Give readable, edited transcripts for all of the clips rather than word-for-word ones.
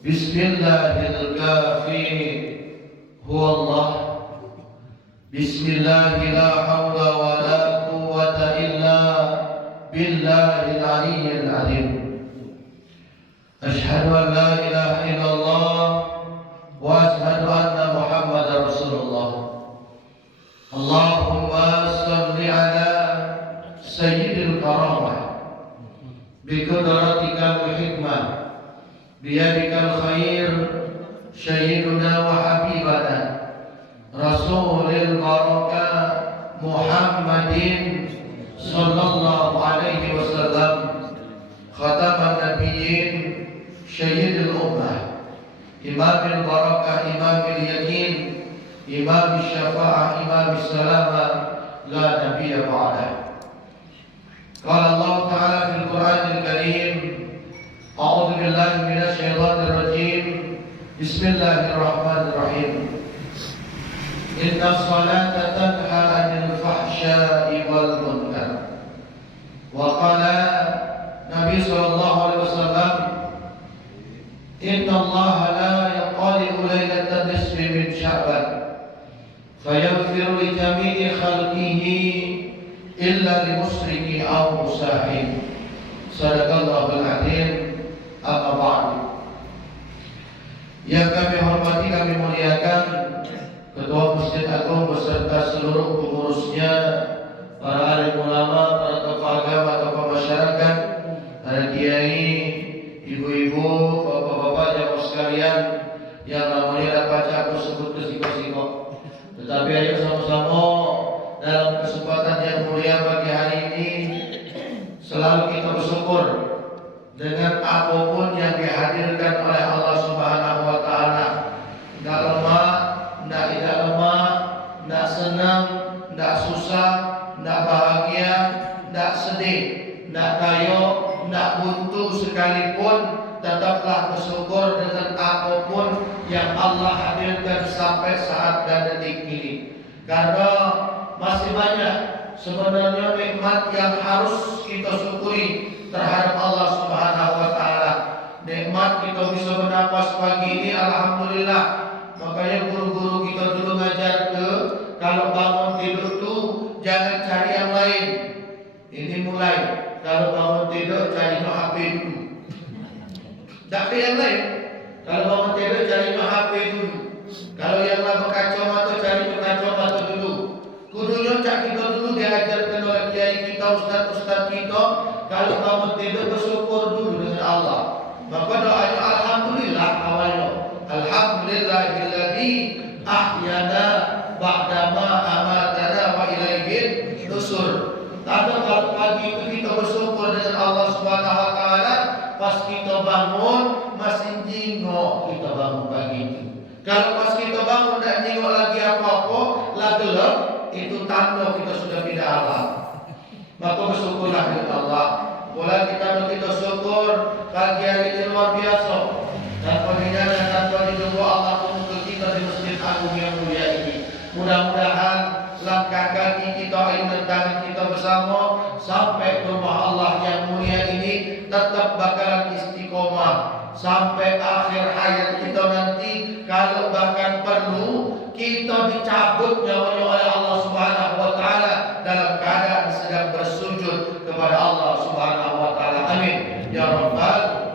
Bismillahil kafi huwa Allah. Bismillahi la hawla wa la quwwata illa billahil aliyyil azim. Ashhadu an la ilaha illallah wa ashhadu anna Muhammadar Rasulullah. Allahumma salli ala sayyidil karamah bi qudratika wa hikmah biyadikal khair sayyiduna wa habibana rasulil barakah Muhammadin sallallahu alaihi wasallam khataman nabiyyin sayyidil ummah imamil barakah imamil yakin imamil syafa'ah imamil salamah la nabiyya ba'dah. Qala Allah ta'ala fil Qur'anil Karim a'udzu billahi minasy syaithanir rajim. Bismillahirrahmanirrahim. Innas salata tanha 'anil fahsya'i wal munkar. Wa qala Nabi sallallahu alaihi wasallam, Inna Allah la yaqali'u lailatan nisfi min Sya'ban fayaghfiru li jami'i khalqihi illa li musyriki aw musahhin. Sadaqallahul azim. Amma ba'du. Yang kami hormati, kami muliakan Ketua Masjid Agung beserta seluruh pengurusnya, para alim ulama, para tokoh agama, tokoh masyarakat, para kiai, ibu-ibu, bapak-bapak, jamaah sekalian yang namanya baca aku sebut ke siko-siko. Tetapi ayo sama-sama dalam kesempatan yang mulia pagi hari ini selalu kita bersyukur dengan apapun yang dihadirkan oleh Allah Subhanahu wa taala. Enggak lemah, tidak lemah, enggak senang, enggak susah, enggak bahagia, enggak sedih, enggak kayo, enggak buntu sekalipun, tetaplah bersyukur dengan apapun yang Allah hadirkan sampai saat dan detik ini. Karena masih banyak sebenarnya nikmat yang harus kita syukuri terhadap Allah Subhanahu wa taala. Nikmat kita bisa bernapas pagi ini, alhamdulillah. Makanya guru-guru kita dulu ngajar kalau bangun tidur tuh jangan cari yang lain. Ini mulai kalau bangun tidur cari HP dulu. Tak ada yang lain. Kalau bangun tidur cari HP dulu. Kalau yang berkacamata cari berkacamata dulu. Kudunya cak kita dulu diajarkan oleh kiai kita, ustaz-ustaz kita. Kalau bangun tidur bersyukur dulu dengan Allah. Maka doanya alhamdulillah awalnya. Alhamdulillahilladzi ahyana ba'dama amatana wa ilaihin nusur. Tapi kalau pagi itu kita bersyukur dengan Allah Subhanahu wa taala, pas kita bangun masih jingok kita bangun pagi itu. Kalau pas kita bangun dan jingok lagi apa-apa, lah gelap, itu tanda kita sudah tidak alam. Maka bersyukurlah kepada Allah. Boleh kita syukur pagi hari ini luar biasa. Tanpa dinana, tanpa ditunggu Allah untuk kita di Masjid Agung yang mulia ini. Mudah-mudahan langkah kaki kita, ilmu tangan kita bersama sampai ke rumah Allah yang mulia ini tetap bakalan istiqomah sampai akhir hayat kita nanti. Kalau bahkan perlu kita dicabut nyawanya oleh Allah Subhanahu wa taala dalam keadaan sedang bersujud kepada Allah Subhanahu wa taala. Amin ya rabbal.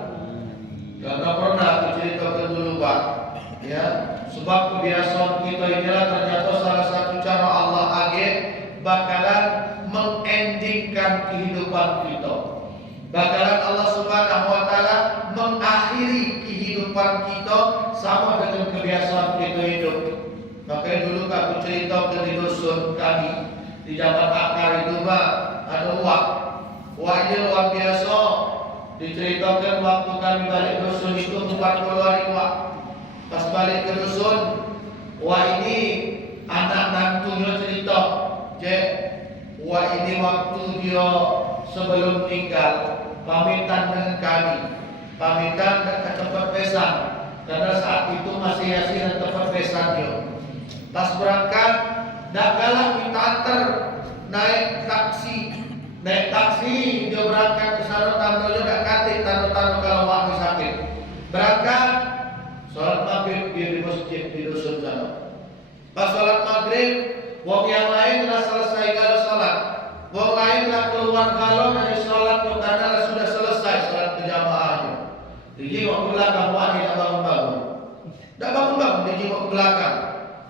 Karena pernah aku ceritakan dulu Pak, ya, sebab kebiasaan kita inilah ternyata salah satu cara Allah bakalan mengendingkan kehidupan kita. Bakalan Allah Subhanahu wa taala mengakhiri kehidupan kita sama dengan kebiasaan kita hidup. Makanya dulu aku cerita di dusun kami di Jabat Akar itu Pak, ada uak. Uak ini luar biasa. Diceritakan waktu kami balik dusun itu 40 hari uak. Pas balik ke dusun, uak ini anak nantunya cerita, Cek, uak ini waktu dia sebelum tinggal pamitan dengan kami, pamitan ke tempat pesan, karena saat itu masih yasin tempat pesannya. Pas berangkat, dak galak minta antar naik taksi, dia berangkat ke sana, tandanya dak katik, tanda kalau waktu sakit. Berangkat Wong yang lain lah selesai kalau sholat. Wong lain lah keluar kalau dari sholat karena sudah selesai sholat berjamaahnya. Jadi waktu belakang wah tidak bangun-bangun. Tidak bangun-bangun dia jenguk ke belakang.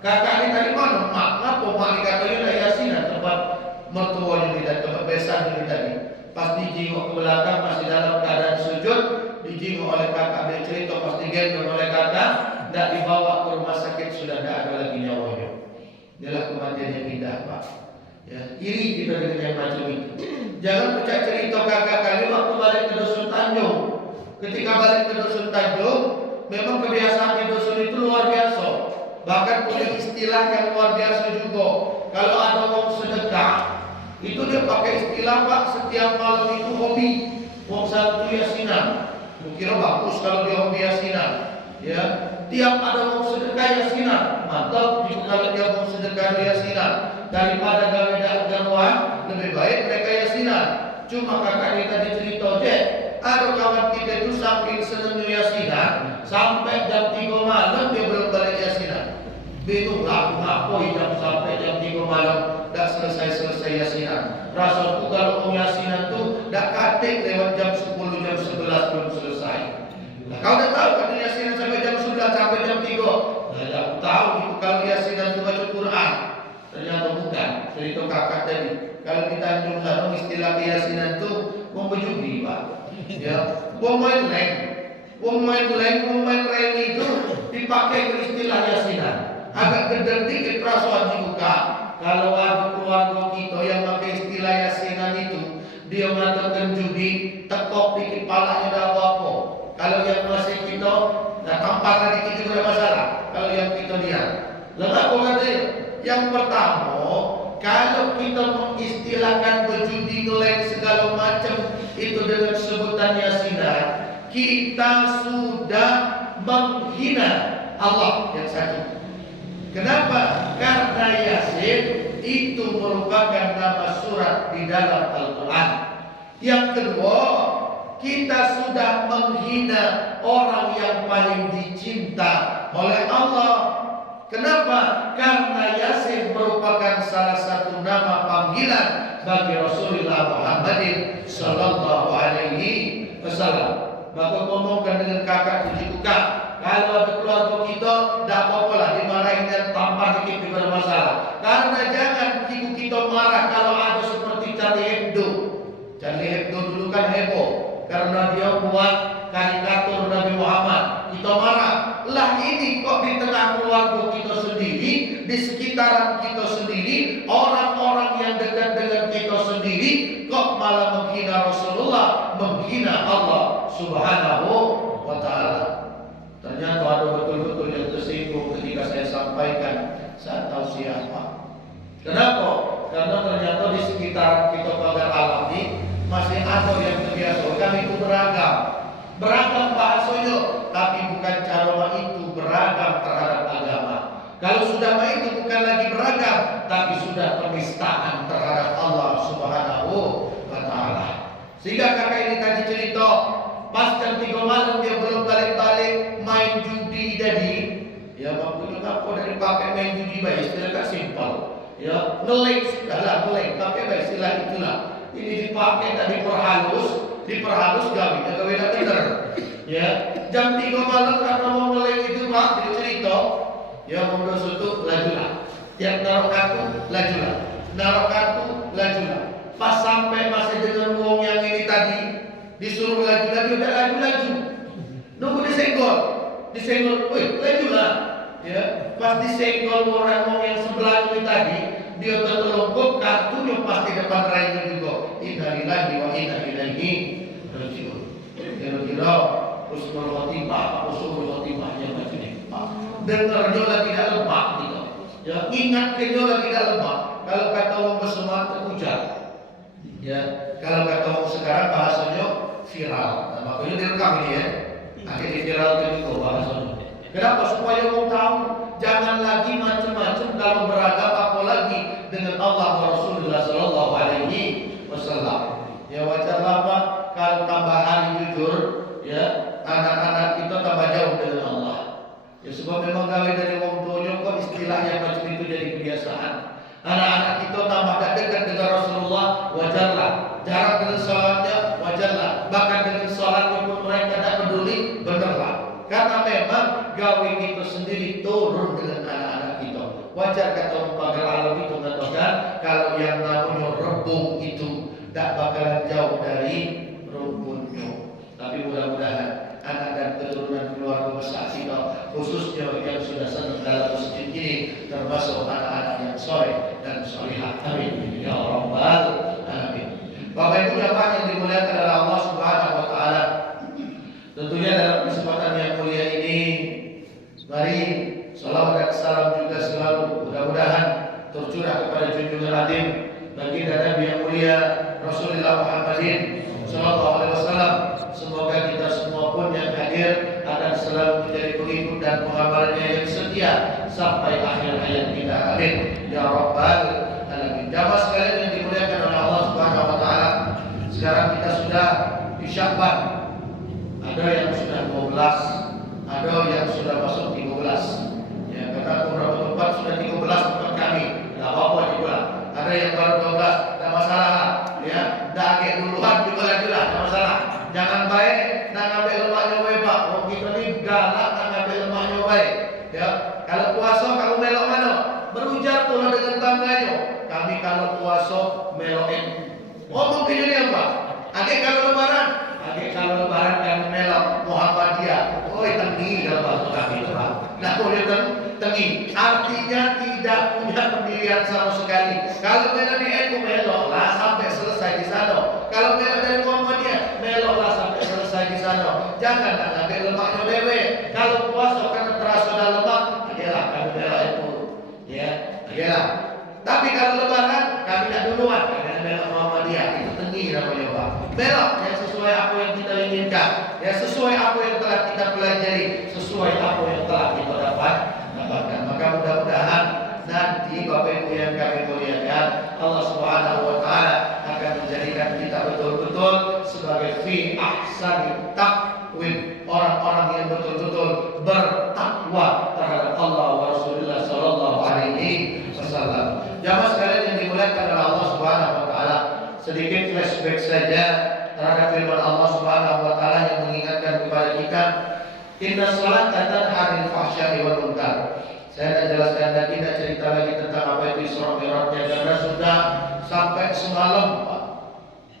Kakak ini tadi mana? Mak, ngapa mak ni katanya dah yasinan tempat mertuanya ni tadi, tempat besan ni tadi. Pas dijenguk ke belakang masih dalam keadaan sujud, dijenguk oleh kakak, dia cerita pas digendong oleh kakak, tidak dibawa ke rumah sakit, sudah tidak ada lagi nyawanya. Inilah kematian yang indah, Pak. Ya, iri kita dengan yang macam itu. Jangan percaya cerita kakak kali waktu balik ke Dusun Tanjung. Ketika balik ke Dusun Tanjung, memang kebiasaan di dusun itu luar biasa. Bahkan punya istilah yang luar biasa juga. Kalau ada orang sedekah, itu dia pakai istilah, Pak, setiap malam itu hobi. Wong satu yasinan. Kira bagus kalau dia hobi yasinan. Ya, tiap ada wong sedekah yasinan. Mantap kalau dia wong sedekah yasinan. Daripada gawe dakwah, lebih baik mereka yasinan. Cuma kakak ini tadi cerita je, ada kawan kita itu saking senang yasinan, sampai jam 3 malam dia belum balik yasinan. Bingung lah, ngapa jam sampai jam 3 malam dah selesai yasinan. Rasulku kalau mau yasinan tu dah katik lewat jam 10, jam 11 belum selesai. Nah, kau dah tahu kan yasinan sampai jam 11 sampai jam 3. Nah, aku tahu itu kalau yasinan tu baca Quran. Ternyata bukan. Cerita kakak tadi. Kalau di Tanjung sana istilah yasinan tu mau berjudi, Pak. Ya, mau main leng. Mau main remi itu dipakai istilah yasinan. Agak gede dikit perasaan dibuka. Kalau ada keluarga kita yang pakai istilah yasinan itu, dia mengatakan judi, tekok di kepalanya dah apa. Kalau yang masih kita, dah tampaknya dikit juga ada masalah. Kalau yang kita lihat, lengkap kata yang pertama, kalau kita mengistilahkan berjudi, ngeleng segala macam itu dengan sebutan yasinan, kita sudah menghina Allah yang satu. Kenapa? Karena Yasin itu merupakan nama surat di dalam Al-Quran. Yang kedua, kita sudah menghina orang yang paling dicinta oleh Allah. Kenapa? Karena Yasin merupakan salah satu nama panggilan bagi Rasulullah Muhammadin Sallallahu Alaihi Wasallam. Maka ngomongkan dengan kakak tujuh kakak. Kalau ada keluarga kita, tidak apa-apa lah dimarahin dan tampar dikit juga masalah. Karena jangan ibu kita marah kalau ada seperti Charlie Hebdo. Charlie Hebdo dulu kan heboh karena dia buat karikatur Nabi Muhammad. Kita marah. Lah ini kok di tengah keluarga kita sendiri, di sekitaran kita sendiri, orang-orang yang dekat dengan kita sendiri, kok malah menghina Rasulullah, menghina Allah Subhanahu wa Ta'ala. Ternyata ada betul-betul yang tersinggung ketika saya sampaikan, saya tahu siapa. Kenapa? Karena ternyata di sekitar kita pada alam ini masih ada yang terbiasa. Kami itu beragam bahasanya, tapi bukan cara itu beragam terhadap agama. Kalau sudah itu bukan lagi beragam, tapi sudah penistaan terhadap Allah Subhanahu wa Ta'ala. Sehingga kakak ini tadi cerita, pas jam 3 malam dia belum balik-balik main judi jadi. Ya waktu itu apa dari pakai main judi baik istilah tak simpel. Ya ngeleng sudahlah ngeleng pakai baik istilah itulah. Ini dipakai tadi diperhalus gawe tak benar. Ya jam 3 malam karena mau ngeleng itu Pak dia cerita. Ya mau sutu lajulah. Tiap naruh kartu lajulah. Pas sampai masih dengan wong yang ini tadi disuruh laju-laju, udah laju-laju. Nunggu disenggol, woi lajulah. Ya, pas disenggol orang yang sebelah ini tadi, dia tertelungkup kartunya pasti depan rainya juga. Innalillahi wa inna ilaihi raji'un. Kira-kira husnul khotimah, khotimahnya macam ini. Dengarnya lagi tidak lemah gitu. Ya, ingatnya lagi tidak lemah. Kalau kata orang bersemangat terpujar. Ya, kalau kata orang sekarang bahasanya viral. Nah, makanya direkam ini ya. Akhirnya viral juga bahasanya. Kenapa? Supaya orang tahu jangan lagi macam-macam kalau beragam apalagi dengan Allah wa Rasulullah Sallallahu Alaihi Wasallam. Ya wajarlah Pak kalau tambah hari jujur, ya anak-anak kita tambah jauh dengan Allah. Ya sebab memang gawe dari wong tuanya kok istilahnya macam itu jadi kebiasaan. Anak-anak kita tambah dekat dengan Rasulullah, wajarlah. Jarak dengan salatnya, wajarlah. Bahkan dengan salatnya pun mereka tidak peduli, benarlah. Karena memang gawe kita sendiri turun dengan anak-anak kita. Wajar kata pagar alam itu mengatakan kalau yang namanya rebung itu tidak bakalan jauh dari rumputnya. Tapi mudah-mudahan anak dan keturunan keluarga besar kita, khususnya yang sudah senang dalam masjid ini, termasuk anak-anak yang soleh dan solihah. Amin ya rabbal alamin. Bapak Ibu jamaah yang dimuliakan oleh Allah Subhanahu wa taala, tentunya dalam kesempatan yang mulia ini mari salawat dan salam juga selalu mudah-mudahan tercurah kepada junjungan agung baginda Nabi yang mulia Rasulullah Muhammadin sallallahu alaihi wasallam. Semoga kita semua pun yang hadir akan selalu menjadi pengikut dan pengamalnya yang setia sampai akhir hayat kita. Amin ya rabbal alamin. Jamaah sekalian yang dimuliakan oleh Allah Subhanahu wa taala, sekarang kita sudah di Sya'ban. Ada yang sudah 12, ada yang sudah masuk 13. Ya, karena beberapa tempat sudah 13 tempat kami. Enggak apa-apa juga. Ada yang baru 12, enggak masalah. Ya, enggak agak duluan juga lah, enggak masalah. Jangan baik nak ngambil lemaknya baik Pak. Orang kita ni galak nak ngambil lemaknya baik. Ya, kalau puasa kamu melok mana? Berujar pula dengan bangganya. Kami kalau puasa melokin. Oh mungkin ini apa? Adik kalau lebaran kami melok Muhammadiyah. Oh tengi kalau bahasa kami Pak. Nah boleh tengi. Artinya tidak punya pendirian sama sekali. Kalau melok di NU meloklah sampai selesai di sana. Kalau melok dari Muhammadiyah meloklah sampai selesai di sana. Jangan nak ambil lemaknya dewe. Kalau puasa karena terasa dalam lemak, ayolah kami melok itu. Ya, ayolah. Tapi kalau lebaran kami nak duluan. Kami melok Muhammadiyah. Itu tengi namanya Pak. Melok yang sesuai apa yang kita inginkan. Ya sesuai apa yang telah kita pelajari, sesuai apa yang telah kita dapatkan. Maka mudah-mudahan nanti Bapak Ibu yang kami muliakan, Allah Subhanahu wa taala akan menjadikan kita betul-betul sebagai fi ahsani taqwim, orang-orang yang betul-betul bertakwa terhadap Allah wa Rasulullah sallallahu alaihi wasallam. Jamaah sekalian yang dimuliakan oleh Allah Subhanahu wa taala, sedikit flashback saja terhadap firman Allah Subhanahu wa taala yang mengingatkan kepada kita, inna sholata tanha 'anil fahsya'i wal munkar. Saya tidak jelaskan lagi, tidak cerita lagi tentang apa itu Isra Mi'rajnya karena sudah sampai semalam Pak.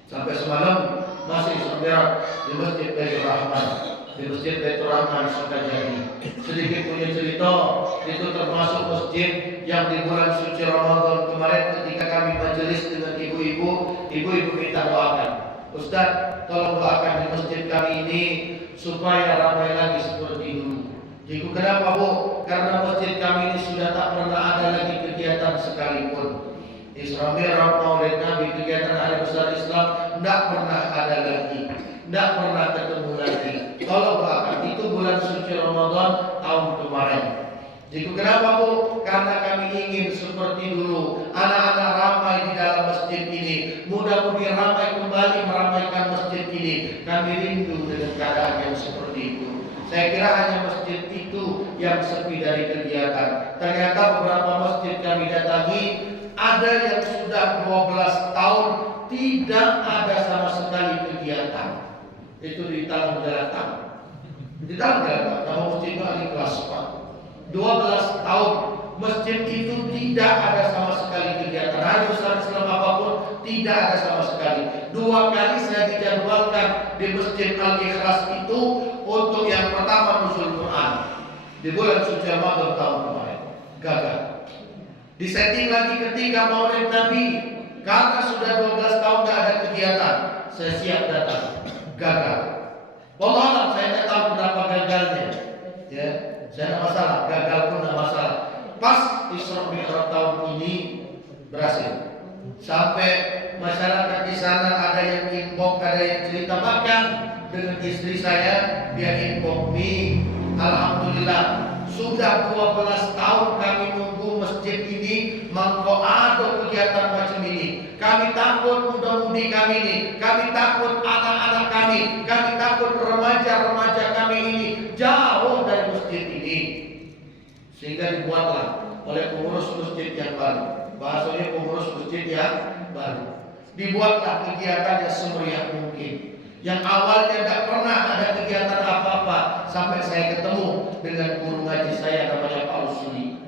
Sampai semalam masih Isra Mi'raj di Masjid Baitur Rahman. Di Masjid Baitur Rahman Sukajadi. Sedikit punya cerita, itu termasuk masjid yang di bulan suci Ramadan kemarin ketika kami majelis dengan ibu-ibu minta doakan. Ustaz, tolong doakan di masjid kami ini supaya ramai lagi seperti dulu. Jadi kenapa Bu? Karena masjid kami ini sudah tak pernah ada lagi kegiatan sekalipun. Isra Mi'raj, Maulid Nabi, kegiatan hari besar Islam tidak pernah ada lagi, tidak pernah ketemu lagi. Tolong doakan, itu bulan suci Ramadan tahun kemarin. Jadi kenapa Bu? Karena kami ingin seperti dulu, anak-anak ramai di dalam masjid ini. Mudah-mudahan ramai kembali meramaikan masjid ini. Kami rindu dengan keadaan yang seperti itu. Saya kira hanya masjid itu yang sepi dari kegiatan. Ternyata beberapa masjid kami datangi, ada yang sudah 12 tahun tidak ada sama sekali kegiatan. Itu di Talang Jelantang. Di Talang Jelantang, nama masjidnya Ali Kelas Pak. 12 tahun masjid itu tidak ada sama sekali kegiatan. Hari besar Islam apapun tidak ada sama sekali. 2 kali saya dijadwalkan di Masjid Al-Ikhlas itu untuk yang pertama nuzul Quran di bulan suci Ramadan tahun kemarin, gagal. Disetting lagi ketika Maulid Nabi, karena sudah 12 tahun tidak ada kegiatan, saya siap datang, gagal. Wallahualam saya tidak tahu kenapa gagalnya. Ya, saya tidak masalah, gagal pun tidak masalah. Pas Isra Mi'raj tahun ini berhasil. Sampai masyarakat di sana ada yang inbox, ada yang cerita, bahkan dengan istri saya dia inbox mi, alhamdulillah sudah 12 tahun kami nunggu masjid ini mangko ada kegiatan macam ini. Kami takut muda-mudi kami ini, kami takut anak-anak kami takut remaja-remaja kami ini jauh dari masjid ini. Sehingga dibuatlah oleh pengurus masjid yang baru. bahasanya pengurus masjid yang baru. Dibuatlah kegiatannya semeriah mungkin. Yang awalnya tidak pernah ada kegiatan apa-apa sampai saya ketemu dengan guru ngaji saya namanya Pak Usni.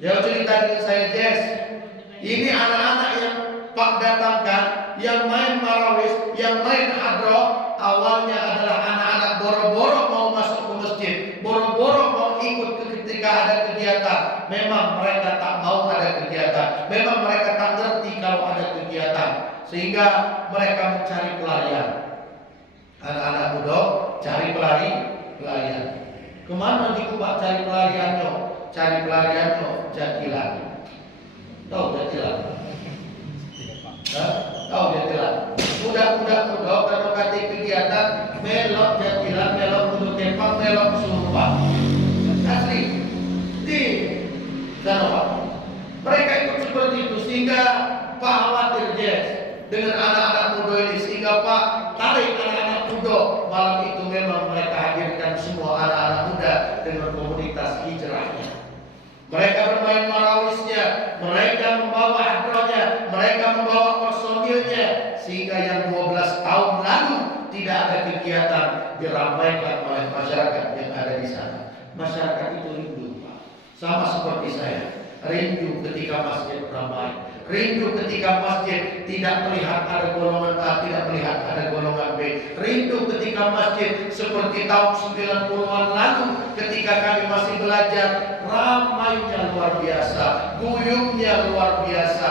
Dia cerita dengan saya, Jess, ini anak-anak yang Pak datangkan, yang main marawis, yang main hadroh, awalnya adalah anak-anak boro-boro mau masuk ke masjid, boro-boro mau ikut ketika ada kegiatan. Memang mereka tak mau ada kegiatan, memang mereka tak ngerti kalau ada kegiatan, sehingga mereka mencari pelarian. Anak-anak muda cari pelarian. Kemana di Kubah cari pelariannya? Cari pelariannya Jatilan. Tahu Jatilan? Tahu Jatilan? Mudah-mudah kalau kata kegiatan melok Jatilan, melok Gunung Kempang, melok Sumpah. Asli di sana Pak. Mereka ikut seperti itu sehingga Pak khawatir Jess dengan anak-anak muda ini, sehingga Pak tarik anak-anak muda. Malam itu memang mereka hadirkan semua anak-anak muda dengan komunitas hijrahnya. Mereka bermain marawisnya, mereka membawa hadrohnya, mereka membawa personilnya, sehingga yang 12 tahun lalu tidak ada kegiatan diramaikan oleh masyarakat yang ada di sana. Masyarakat itu rindu Pak, sama seperti saya. Rindu ketika masjid ramai, rindu ketika masjid tidak melihat ada golongan A, tidak melihat ada golongan B. Rindu ketika masjid seperti tahun 90-an lalu ketika kami masih belajar, ramainya luar biasa, guyupnya luar biasa.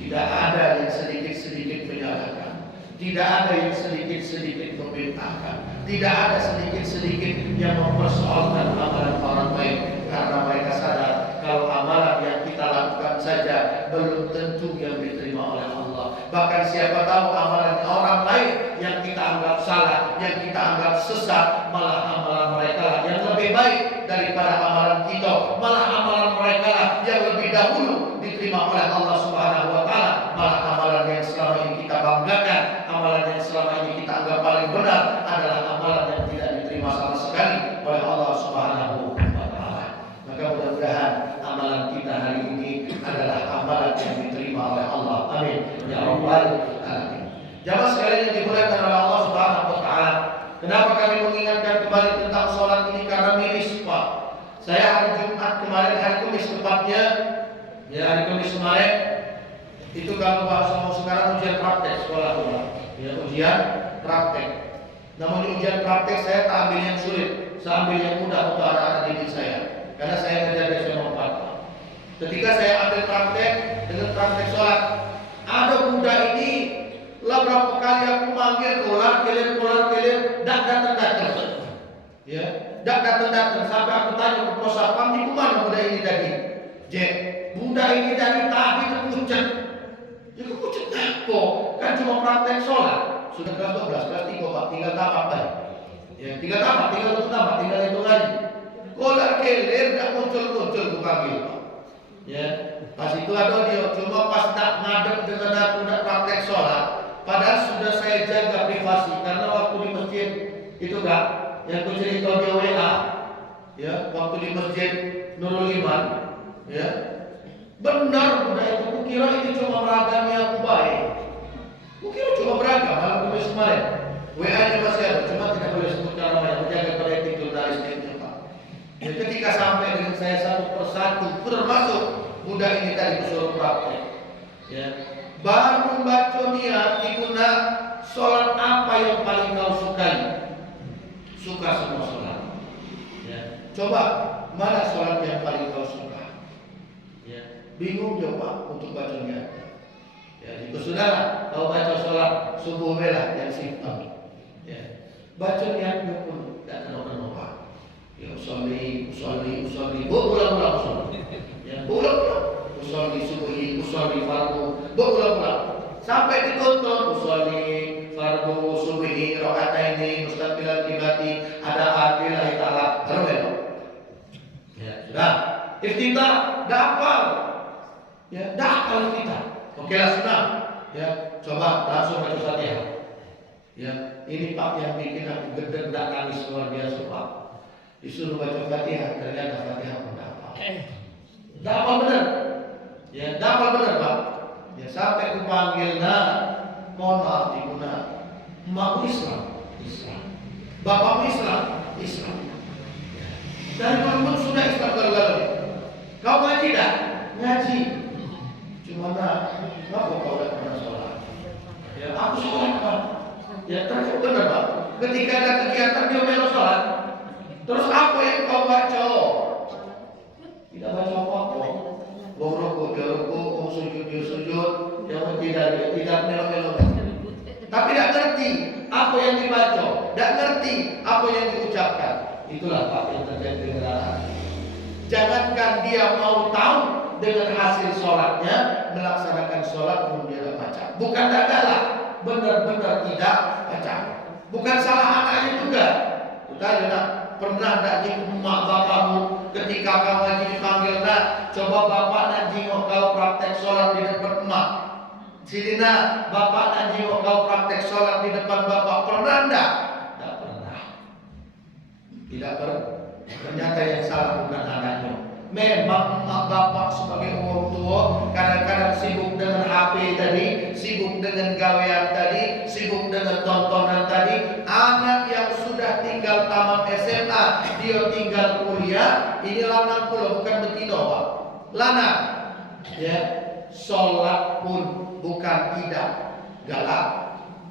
Tidak ada yang sedikit-sedikit menyalahkan, tidak ada yang sedikit-sedikit membentangkan, tidak ada sedikit-sedikit yang mempersoalkan amalan orang lain, karena mereka sadar kalau amalan yang kita lakukan saja belum tentu yang diterima oleh Allah. Bahkan siapa tahu amalan orang lain yang kita anggap salah, yang kita anggap sesat, malah amalan mereka lah yang lebih baik daripada amalan kita. Malah amalan mereka lah yang lebih dahulu diterima oleh Allah Subhanahu wa taala. Malah amalan yang selama ini kita banggakan, amalan yang selama ini kita anggap paling benar adalah amalan yang tidak diterima sama sekali oleh Allah Subhanahu wa taala. Maka mudah-mudahan amalan kita hari ini adalah amalan yang diterima oleh Allah. Amin ya rabbal alamin. Jamaah sekalian yang dimuliakan oleh Allah Subhanahu wa taala, kenapa kami mengingatkan kembali tentang sholat ini? Karena miris Pak. Saya hari Jumat kemarin, hari Kamis tepatnya, ya hari Kamis kemarin, itu kalau bahasa mau sekarang ujian praktek sekolah Pak. Ya ujian praktek. Namun ujian praktek saya tak ambil yang sulit, saya ambil yang mudah untuk anak-anak didik saya. Karena saya ngajar di SMA 4. Ketika saya ambil praktek dengan praktek sholat, ada budak ini lah berapa kali aku manggil kolar kelir, dak datang. Ya, dak datang sampai aku tanya ke prosapam, di mana budak ini tadi? Jek, budak ini dari tadi terpucat. Ya kepucat apa? Kan cuma praktek sholat. Sudah kelas 12, kelas 3 Pak, tinggal tamat Pak. Ya, tinggal tamat, tinggal hitung lagi. Kolar kelir tak muncul panggil Pak. Ya, pas itu ada dia, cuma pas tak ngadep dengan aku nak praktek sholat, padahal sudah saya jaga privasi karena waktu di masjid itu Kak, yang aku cerita di WA, ya, waktu di masjid Nurul Iman, ya, benar budak itu, kukira ini cuma meragami aku baik, kukira cuma beragam, malam Kamis kemarin, WA-nya masih ada, cuma tidak boleh sebutkan namanya, menjaga kode etik jurnalistiknya Pak. Ya, ketika sampai dengan saya satu persatu, termasuk budak ini tadi disuruh praktek, ya, baru baca niat ikuna sholat apa yang paling kau sukai, suka semua sholat, ya, coba mana sholat yang paling kau suka, ya, bingung coba untuk baca niat, ya, itu sudahlah kau baca sholat subuh bela yang simpel, ya, baca niatnya pun tidak kena Pak. Ya usolli, berulang-ulang usolli. Ya, berulang-ulang. Usolli subuhi, usolli fardu, berulang-ulang. Sampai ditonton usolli fardu subuhi rakaataini mustaqbilal qiblati ada adillahi ta'ala. Terus ya, sudah. Iftitah dah hafal. Ya, dah hafal iftitah. Oke lah senang. Ya, coba langsung baca Fatihah. Ya, ini Pak yang bikin aku gedeg dan nangis luar biasa Pak. Disuruh baca Fatihah, ternyata Fatihah pun tak apa. Tak apa benar. Ya, dapat benar Pak. Ya sampai ku panggil mohon maaf diguna. Emakku Islam, bapakku Islam. Ya. Dan kamu sudah Islam galau-galau. Kau ngaji dah? Ngaji. Cuma ngapa kau tidak pernah sholat? Ya aku sholat Pak. Ya ternyata benar Pak. Ketika ada kegiatan dia melo sholat. Terus apa yang kau baca? Tidak baca apa-apa. Rukuk dia rukuk, sujud dia sujud, yang tidak melo-melo. Tapi tidak ngerti apa yang dibaca, tidak ngerti apa yang diucapkan. Itulah Pak yang terjadi dengan anak. Jangankan dia mau tahu dengan hasil sholatnya, melaksanakan sholat pun dia tidak baca. Bukan tak galak, benar-benar tidak baca. Bukan salah anaknya juga. Tanya nak, pernah tak jenguk emak bapakmu ketika kau lagi dipanggil nak, coba bapak nak jenguk kau praktek sholat di depan emak. Sini nak, bapak nak jenguk kau praktek sholat di depan bapak. Pernah tak? Tak pernah. Tidak pernah. Ternyata yang salah bukan anaknya. Memang emak bapak sebagai orang tua kadang-kadang sibuk dengan HP tadi, sibuk dengan gawean tadi, sibuk dengan tontonan tadi. Anak yang sudah tinggal tamat SMA, dia tinggal kuliah, ini lanang pula bukan betina Pak. Lanang. Ya, sholat pun bukan tidak galak,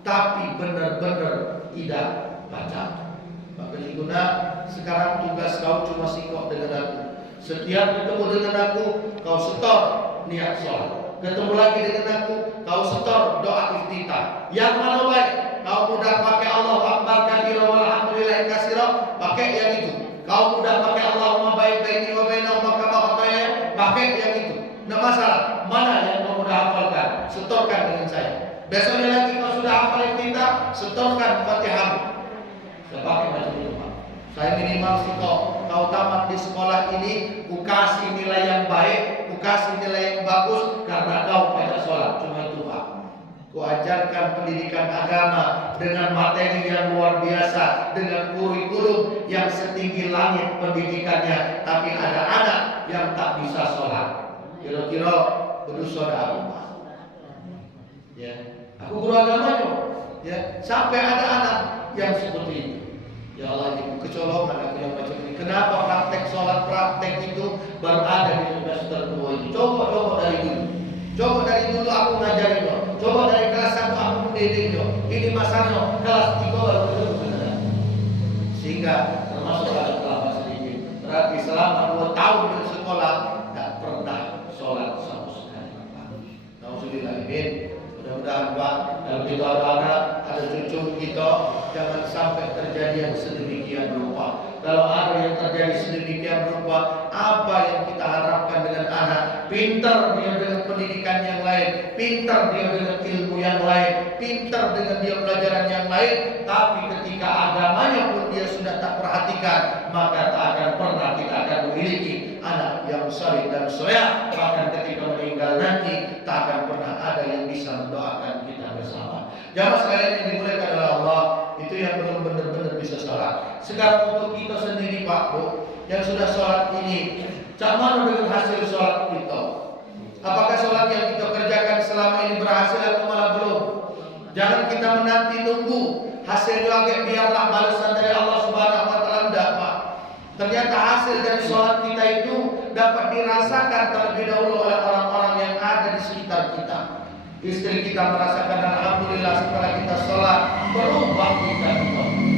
tapi benar-benar tidak baca. Maka guna sekarang tugas kau cuma sikap dengan aku. Setiap ketemu dengan aku, kau setor niat sholat. Ketemu lagi dengan aku, kau setor doa iftitah. Yang mana baik? Kau mudah pakai Allahu Akbar kabira walhamdulillah katsira, pakai yang itu. Kau mudah pakai Allahumma baini wa bainahum kama qataya, pakai yang itu. Enggak masalah. Mana yang kau mudah hafalkan? Setorkan dengan saya. Besoknya lagi kau sudah hafal iftitah, setorkan Fatihah. Pakai macam itu Pak. Saya minimal sih kau tamat di sekolah ini, ku kasih nilai yang baik, ku kasih nilai yang bagus karena kau baca sholat. Cuma itu Pak. Ku ajarkan pendidikan agama dengan materi yang luar biasa, dengan kurikulum yang setinggi langit pendidikannya, tapi ada anak yang tak bisa sholat. Kira-kira berdosa aku Pak. Ya, aku guru agamanya. Ya, sampai ada anak yang seperti itu. Ya Allah, ibu kecolongan aku yang macam ini. Kenapa praktek sholat praktek itu baru ada di semester 2 ini? Coba dari dulu. Coba dari dulu aku ngajarin lo. Coba dari kelas 1 aku mendidik lo. Ini masanya kelas 3 baru benar. Sehingga termasuk ada kelapa sedikit. Berarti selama 2 tahun di sekolah tidak pernah sholat sama sekali. Alhamdulillah. Mudah-mudahan Pak, kalau kita ada cucu kita, jangan sampai terjadi yang sedemikian rupa. Kalau ada yang terjadi sedemikian rupa, apa yang kita harapkan dengan anak? Pintar dia dengan pendidikan yang lain, pintar dia dengan ilmu yang lain, pintar dengan dia pelajaran yang lain. Tapi ketika agamanya pun dia sudah tak perhatikan, maka tak akan pernah kita akan memiliki anak yang saleh dan soleh. Bahkan ketika meninggal nanti, tak akan pernah ada yang bisa mendoakan kita bersama. Jamaah sekalian yang dimuliakan oleh Allah, itu yang belum benar-benar bisa sholat. Sekarang untuk kita sendiri Pak Bu, yang sudah sholat ini, mana dengan hasil sholat kita? Apakah sholat yang kita kerjakan selama ini berhasil atau malah belum? Jangan kita menanti nunggu hasilnya agak biarlah balasan dari Allah Subhanahu Wa Taala. Enggak Pak. Ternyata hasil dari sholat kita itu dapat dirasakan terlebih dahulu oleh orang-orang yang ada di sekitar kita. Istri kita merasakan alhamdulillah setelah kita sholat berubah kita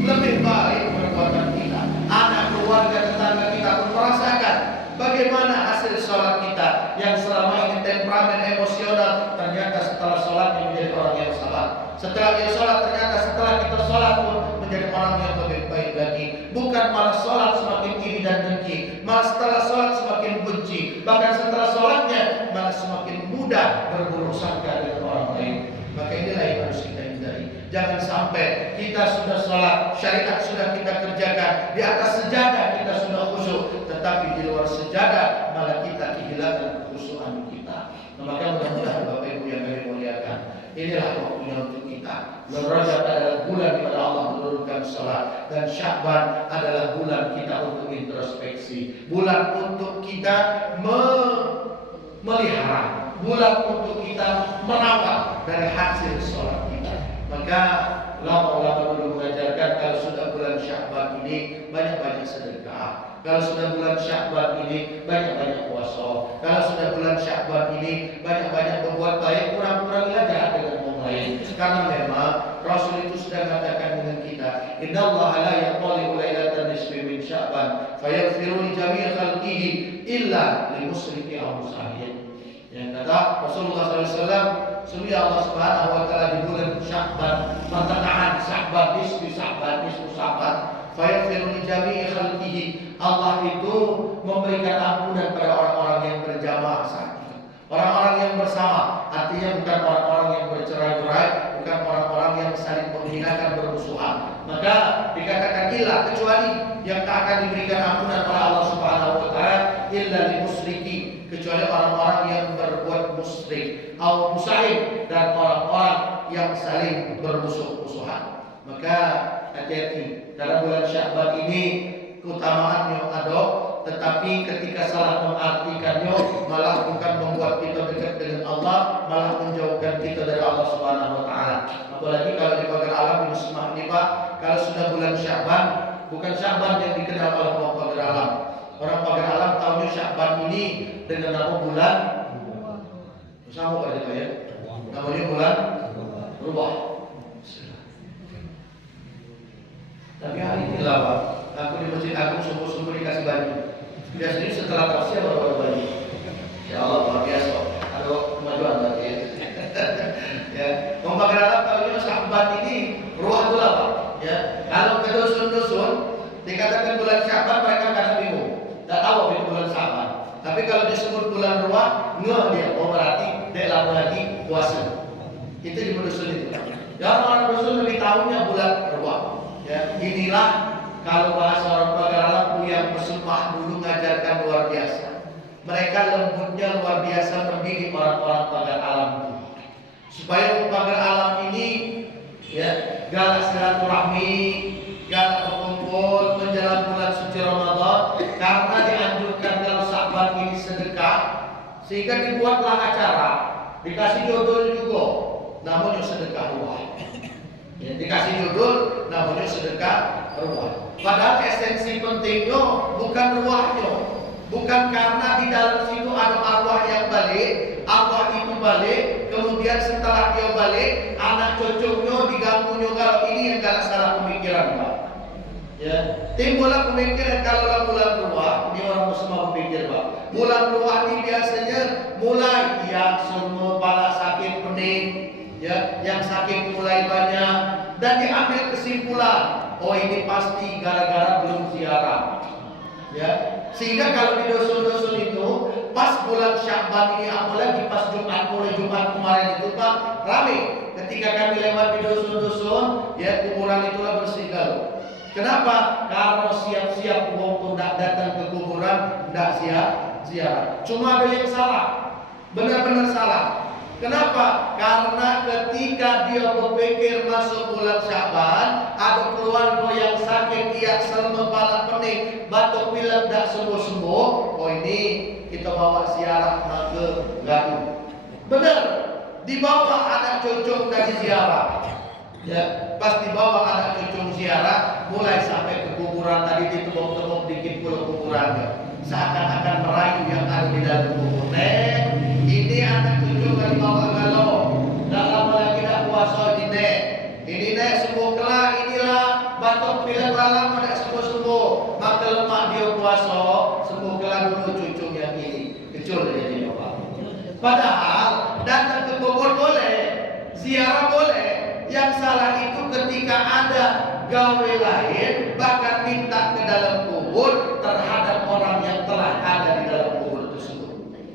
lebih baik perbuatan kita. Anak keluarga tetangga kita pun merasakan bagaimana hasil sholat kita yang selama ini temperamen emosional, ternyata setelah sholatnya menjadi orang yang sabar. Setelah dia sholat, ternyata setelah kita sholat pun menjadi orang yang lebih baik lagi. Bukan malah sholat semakin iri dan dengki, malah setelah sholat semakin benci. Bahkan setelah sholatnya malah semakin mudah berurusan dengan orang lain. Maka inilah yang harus kita hindari. Jangan sampai kita sudah sholat, syariat sudah kita kerjakan, di atas sejadah kita sudah khusyuk, tetapi di luar sejadah malah kita kehilangan kekhusyukan kita. Maka mudah-mudahan Bapak Ibu yang kami muliakan, inilah waktunya untuk kita. Bulan Rajab adalah bulan di mana Allah menurunkan salat, dan Sya'ban adalah bulan kita untuk introspeksi, bulan untuk kita melihara, bulan untuk kita merawat dari hasil sholat kita. Maka ulama-ulama dulu mengajarkan kalau sudah bulan Sya'ban ini banyak-banyak sedekah. Kalau sudah bulan Sya'ban ini banyak-banyak puasa. Kalau sudah bulan Sya'ban ini banyak-banyak berbuat baik, kurang-kurangi jahat dengan orang lain. Karena memang Rasul itu sudah katakan dengan kita, innallaha la yaqulu lailatan nisfi min Sya'ban fayaghfiru li jami'i khalqihi illa li musyriki aw musahid. Yang kata Rasulullah SAW, sungguh Allah Subhanahu wa Ta'ala di bulan Sya'ban, pertengahan Sya'ban, nisfu Sya'ban, fayaghfiru li jami'i khalqihi. Allah itu memberikan ampunan pada orang-orang yang berjamaah saat itu. Orang-orang yang bersama, artinya bukan orang-orang yang bercerai-berai, bukan orang-orang yang saling menghinakan bermusuhan. Maka dikatakan illa, kecuali yang tak akan diberikan ampunan oleh Allah Subhanahu wa Ta'ala illa li musyriki, kecuali orang-orang yang berbuat musyrik, atau musahid, dan orang-orang yang saling bermusuh-musuhan. Maka hati-hati dalam bulan Sya'ban ini, keutamaan yang ada, tetapi ketika salah mengartikannya malah bukan membuat kita dekat dengan Allah, malah menjauhkan kita dari Allah Subhanahu wa Ta'ala. Apalagi kalau di pagar alam ini semua ini Pak, kalau sudah bulan Sya'ban, bukan Sya'ban yang dikenal oleh orang pagar alam. Orang pagar alam tahunya Sya'ban ini dengan nama bulan sama pada ya. Namanya bulan Rubah. Tapi hari ini lah Pak, aku di Masjid Agung sungguh-sungguh dikasih baju. Biasanya setelah tafsir baru baju. Ya Allah, luar biasa. Ada kemajuan berarti ya. Ya, memperkenalkan kalau Sya'ban ini ruah pula Pak. Ya, kalau ke dusun-dusun dikatakan bulan Sya'ban mereka kadang bingung, tak tahu apa itu bulan Sya'ban. Tapi kalau disebut bulan ruah, ngeh dia. Oh berarti dia lama lagi puasa. Itu di dusun itu. Ya, orang dusun lebih tahunya bulan ruah. Ya, inilah kalau bahasa orang pagar alam yang bersumpah dulu mengajarkan luar biasa. Mereka lembutnya luar biasa mendidik orang-orang pagar alam itu. Supaya pagar alam ini ya galak silaturahmi, galak berkumpul menjelang bulan suci Ramadan, karena dianjurkan dalam Sya'ban ini sedekah, sehingga dibuatlah acara, dikasih judul juga, namanya sedekah ruah. Ya, dikasih judul namanya sedekah ruah. Padahal esensi pentingnya bukan ruahnya, bukan karena di dalam situ ada arwah yang balik, arwah itu balik, kemudian setelah dia balik, anak cucunya diganggunya kalau ini yang gak salah pemikiran Pak. Ya, timbullah pemikiran kalau bulan ruah, ini orang semua berpikir Pak. Bulan ruah ini biasanya mulai yang semua kepala sakit pening, ya, yang sakit mulai banyak, dan diambil kesimpulan, oh ini pasti gara-gara belum ziarah. Ya, sehingga kalau di dusun-dusun itu pas bulan Sya'ban ini, apalagi pas Jumat, mulai Jumat kemarin itu Pak, rame. Ketika kami lewat di dusun-dusun, ya kuburan itulah bersih galau. Kenapa? Karena siap-siap uang tuh tidak datang ke kuburan, tidak ziarah. Cuma ada yang salah, benar-benar salah. Kenapa? Karena ketika dia berpikir masuk bulan Sya'ban, ada keluarga yang sakit, dia selama kepala pening, batuk pilek tak sembuh-sembuh. Oh ini kita bawa ziarah ke Gaduh. Benar, dibawa anak cucu dari ziarah. Ya, pas dibawa anak cucu ziarah, mulai sampai ke kuburan tadi ditepuk-tepuk dikit pula kuburannya. Seakan-akan merayu yang ada di dalam kubur. Ini anak cucu kan dibawa galau. Tak lama lagi nak puasa ini. Ini sembuh kelak, inilah batuk pilek lama tak sembuh-sembuh. Maka lemak dia puasa, sembuh kelak dulu cucu yang ini. Kecil jadi Bapak. Padahal datang ke kubur boleh, ziarah boleh. Yang salah itu ketika ada gawe lain, bahkan minta ke dalam kubur terhadap orang yang telah ada di dalam kubur tersebut.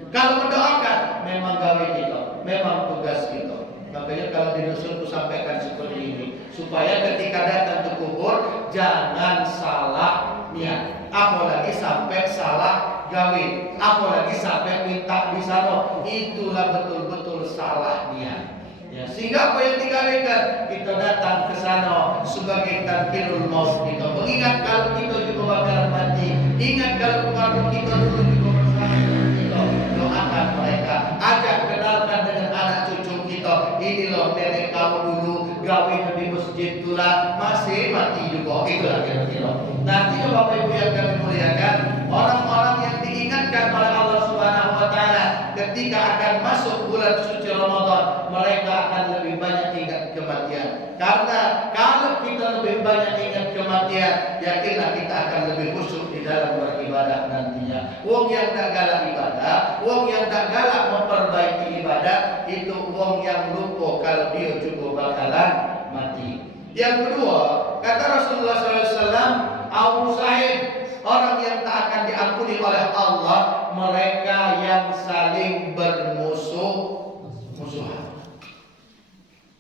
Kalau mendoakan, memang gawe kita, memang tugas kita. Makanya kalau di dusun itu sampaikan seperti ini, supaya ketika datang ke kubur jangan salah niat, apalagi sampai salah gawe, apalagi sampai minta di sana, itulah betul-betul salah niat. Ya, sehingga apa yang digawekan, kita datang ke sana sebagai tadkirul maut kita, mengingat kalau kita juga bakalan mati, ingat kalau keluarga kita dulu juga bersama dengan kita, doakan mereka. Ajak kenalkan dengan anak cucu kita. Ini loh nenek kamu dulu gawe di masjid tulah masih mati juga. Itulah kira-kira. Nanti Bapak Ibu yang kami muliakan, orang-orang yang diingatkan oleh Allah Subhanahu wa taala ketika akan masuk bulan suci Ramadan, mereka akan lebih banyak ingat kematian. Karena kalau kita lebih banyak ingat kematian, yakinlah kita akan lebih khusyuk di dalam beribadah nantinya. Wong yang tak galak ibadah, wong yang tak galak memperbaiki ibadah, itu wong yang lupa kalau dia juga bakalan mati. Yang kedua, kata Rasulullah SAW, Abu Sa'id, orang yang tak akan diampuni oleh Allah, mereka yang saling bermusuhan.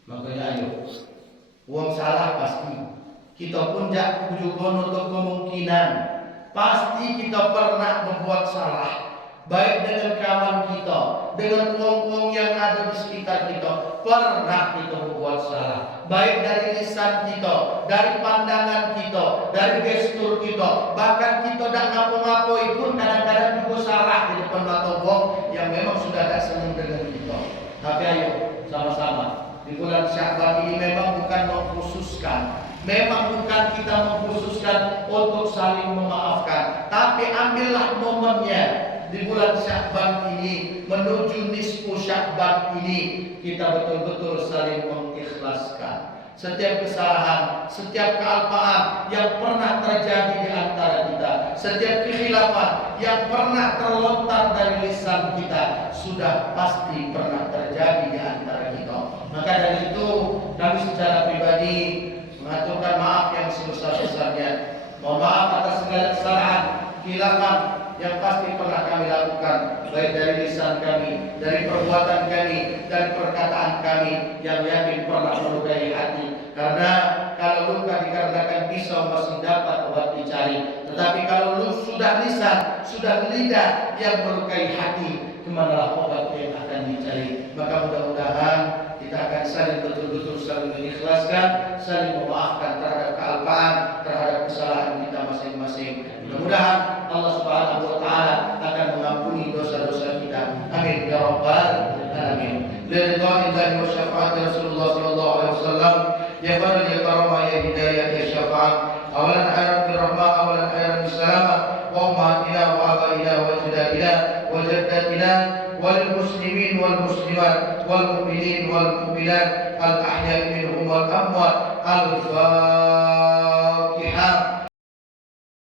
Makanya ayo, wong salah pasti. Kita pun juga nutup kemungkinan. Pasti kita pernah membuat salah. Baik dengan kawan kita, dengan uang-uang yang ada di sekitar kita, pernah kita membuat salah. Baik dari lisan kita, dari pandangan kita, dari gestur kita, bahkan kita tak ngapo-ngapoi pun kadang-kadang juga salah di depan mata wong yang memang sudah tak senang dengan kita. Tapi ayo sama-sama di bulan Sya'ban ini memang bukan mengkhususkan, memang bukan kita mengkhususkan untuk saling memaafkan, tapi ambillah momennya. Di bulan Sya'ban ini menuju nisfu Sya'ban ini kita betul-betul saling mengikhlaskan setiap kesalahan, setiap kealpaan yang pernah terjadi di antara kita, setiap kekhilafan yang pernah terlontar dari lisan kita, sudah pasti pernah terjadi di antara kita. Maka dari itu kami secara pribadi mengaturkan maaf yang sebesar-besarnya. Mohon maaf atas segala kesalahan, khilafan yang pasti pernah kami lakukan, baik dari lisan kami, dari perbuatan kami, dan perkataan kami yang yakin pernah melukai hati. Karena kalau luka dikarenakan pisau masih dapat obat dicari, tetapi kalau lu sudah lisan, sudah lidah yang melukai hati, kemanalah obat yang akan dicari. Maka mudah-mudahan kita akan saling betul-betul saling mengikhlaskan, saling memaafkan terhadap kealpaan, terhadap kesalahan kita masing-masing. Mudah-mudahan Allah Subhanahu wa taala akan mengampuni dosa-dosa kita. Amin ya rabbal alamin. Lillahi wa syafaati Rasulullah sallallahu alaihi wasallam. Ya fadl ya karamah ya hidayah ya syafaat. Awalan khairan bil rahmah, awalan khairan bis salamah. Wa ummatina wa abaina wa jaddatina wa jaddatina wal muslimin wal muslimat wal mu'minin wal mu'minat al ahya minhum wal amwat. Al-Fatihah.